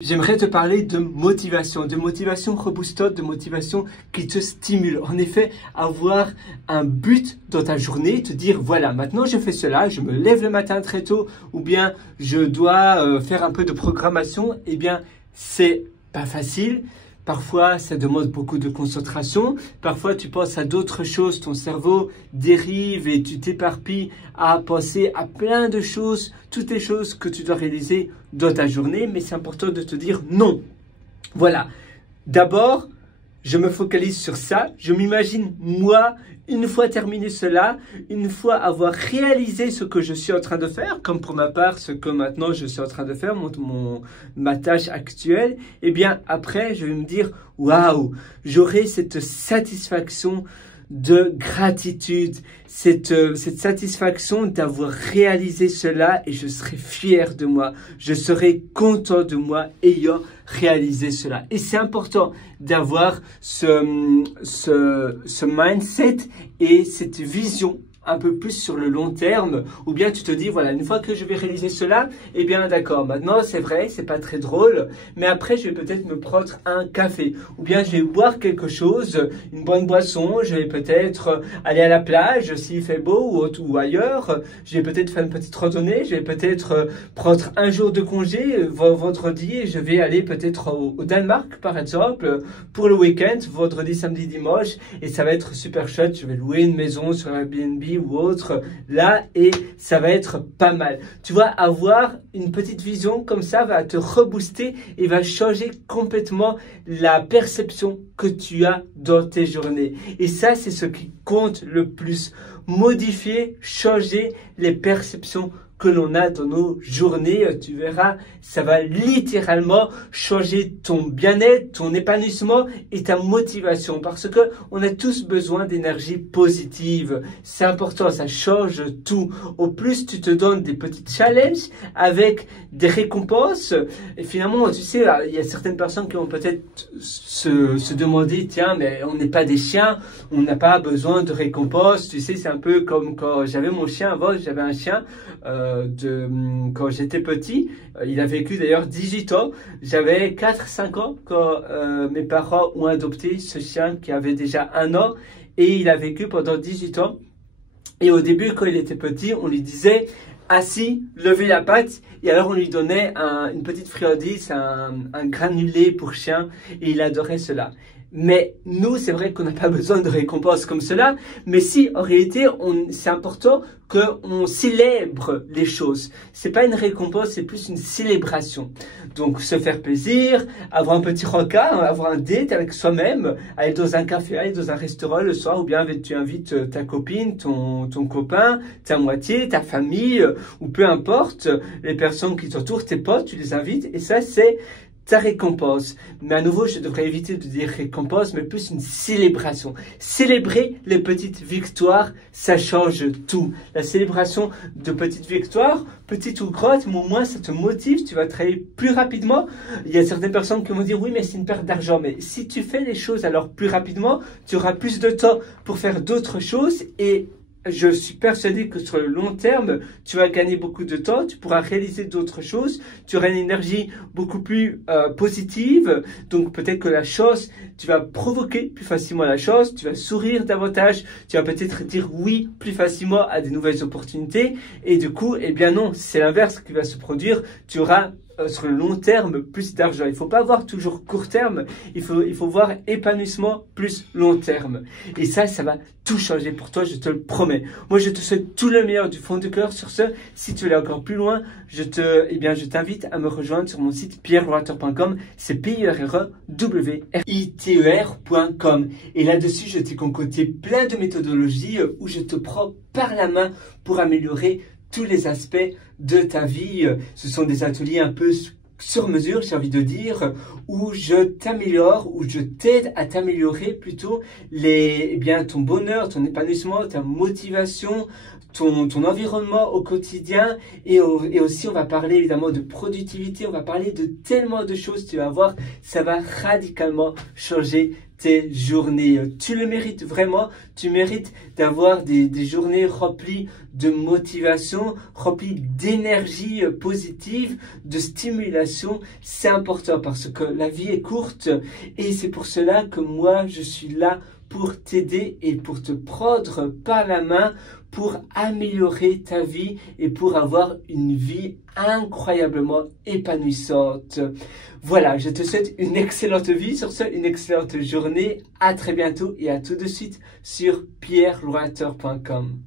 J'aimerais te parler de motivation reboostante, de motivation qui te stimule. En effet, avoir un but dans ta journée, te dire voilà, maintenant je fais cela, je me lève le matin très tôt ou bien je dois faire un peu de programmation, eh bien c'est pas facile. Parfois, ça demande beaucoup de concentration. Parfois, tu penses à d'autres choses. Ton cerveau dérive et tu t'éparpilles à penser à plein de choses, toutes les choses que tu dois réaliser dans ta journée. Mais c'est important de te dire non. Voilà. D'abord, je me focalise sur ça. Je m'imagine, moi, une fois terminé cela, une fois avoir réalisé ce que je suis en train de faire, comme pour ma part, ce que maintenant je suis en train de faire, ma tâche actuelle, eh bien, après, je vais me dire, waouh, j'aurai cette satisfaction de gratitude, cette satisfaction d'avoir réalisé cela et je serai fier de moi, je serai content de moi ayant réalisé cela. Et c'est important d'avoir ce mindset et cette vision un peu plus sur le long terme, ou bien tu te dis, voilà, une fois que je vais réaliser cela, eh bien d'accord, maintenant c'est vrai, c'est pas très drôle, mais après je vais peut-être me prendre un café, ou bien je vais boire quelque chose, une bonne boisson, je vais peut-être aller à la plage s'il fait beau ou ailleurs, je vais peut-être faire une petite randonnée, je vais peut-être prendre un jour de congé, vendredi, je vais aller peut-être au Danemark par exemple, pour le week-end, vendredi, samedi, dimanche, et ça va être super chouette, je vais louer une maison sur Airbnb ou autre là et ça va être pas mal. Tu vois, avoir une petite vision comme ça va te rebooster et va changer complètement la perception que tu as dans tes journées. Et ça, c'est ce qui compte le plus. Modifier, changer les perceptions que l'on a dans nos journées, tu verras, ça va littéralement changer ton bien-être, ton épanouissement et ta motivation parce que on a tous besoin d'énergie positive. C'est important, ça change tout. Au plus tu te donnes des petits challenges avec des récompenses et finalement, tu sais, il y a certaines personnes qui vont peut-être se demander, tiens, mais on n'est pas des chiens, on n'a pas besoin de récompenses. Tu sais, c'est un peu comme quand j'avais mon chien avant, j'avais un chien quand j'étais petit, il a vécu d'ailleurs 18 ans, j'avais 4-5 ans quand mes parents ont adopté ce chien qui avait déjà 1 an et il a vécu pendant 18 ans et au début quand il était petit on lui disait assis, levez la patte et alors on lui donnait une petite friandise, un granulé pour chien et il adorait cela. Mais nous, c'est vrai qu'on n'a pas besoin de récompenses comme cela, mais si, en réalité, c'est important qu'on célèbre les choses. C'est pas une récompense, c'est plus une célébration. Donc, se faire plaisir, avoir un petit rencard, avoir un date avec soi-même, aller dans un café, aller dans un restaurant le soir, ou bien tu invites ta copine, ton copain, ta moitié, ta famille, ou peu importe, les personnes qui t'entourent, tes potes, tu les invites, et ça, c'est ta récompense. Mais à nouveau, je devrais éviter de dire récompense, mais plus une célébration. Célébrer les petites victoires, ça change tout. La célébration de petites victoires, petites ou grandes, mais au moins ça te motive, tu vas travailler plus rapidement. Il y a certaines personnes qui vont dire oui, mais c'est une perte d'argent. Mais si tu fais les choses alors plus rapidement, tu auras plus de temps pour faire d'autres choses et je suis persuadé que sur le long terme, tu vas gagner beaucoup de temps, tu pourras réaliser d'autres choses, tu auras une énergie beaucoup plus positive, donc peut-être que la chose, tu vas provoquer plus facilement la chose, tu vas sourire davantage, tu vas peut-être dire oui plus facilement à des nouvelles opportunités, et du coup, eh bien non, c'est l'inverse qui va se produire, tu auras sur le long terme plus d'argent. Il ne faut pas voir toujours court terme, il faut voir épanouissement plus long terme. Et ça va tout changer pour toi, je te le promets. Moi, je te souhaite tout le meilleur du fond du cœur. Sur ce, si tu veux aller encore plus loin, je t'invite à me rejoindre sur mon site pierrewriter.com, c'est pierrewriter.com. Et là-dessus, je t'ai concocté plein de méthodologies où je te prends par la main pour améliorer tous les aspects de ta vie. Ce sont des ateliers un peu sur mesure, j'ai envie de dire, où je t'améliore, où je t'aide à t'améliorer plutôt ton bonheur, ton épanouissement, ta motivation, ton environnement au quotidien et aussi on va parler évidemment de productivité, on va parler de tellement de choses, tu vas voir, ça va radicalement changer tes journées. Tu le mérites vraiment, tu mérites d'avoir des journées remplies de motivation, remplies d'énergie positive, de stimulation. C'est important parce que la vie est courte et c'est pour cela que moi je suis là pour t'aider et pour te prendre par la main pour améliorer ta vie et pour avoir une vie incroyablement épanouissante. Voilà, je te souhaite une excellente vie, sur ce, une excellente journée. À très bientôt et à tout de suite sur pierreloiter.com.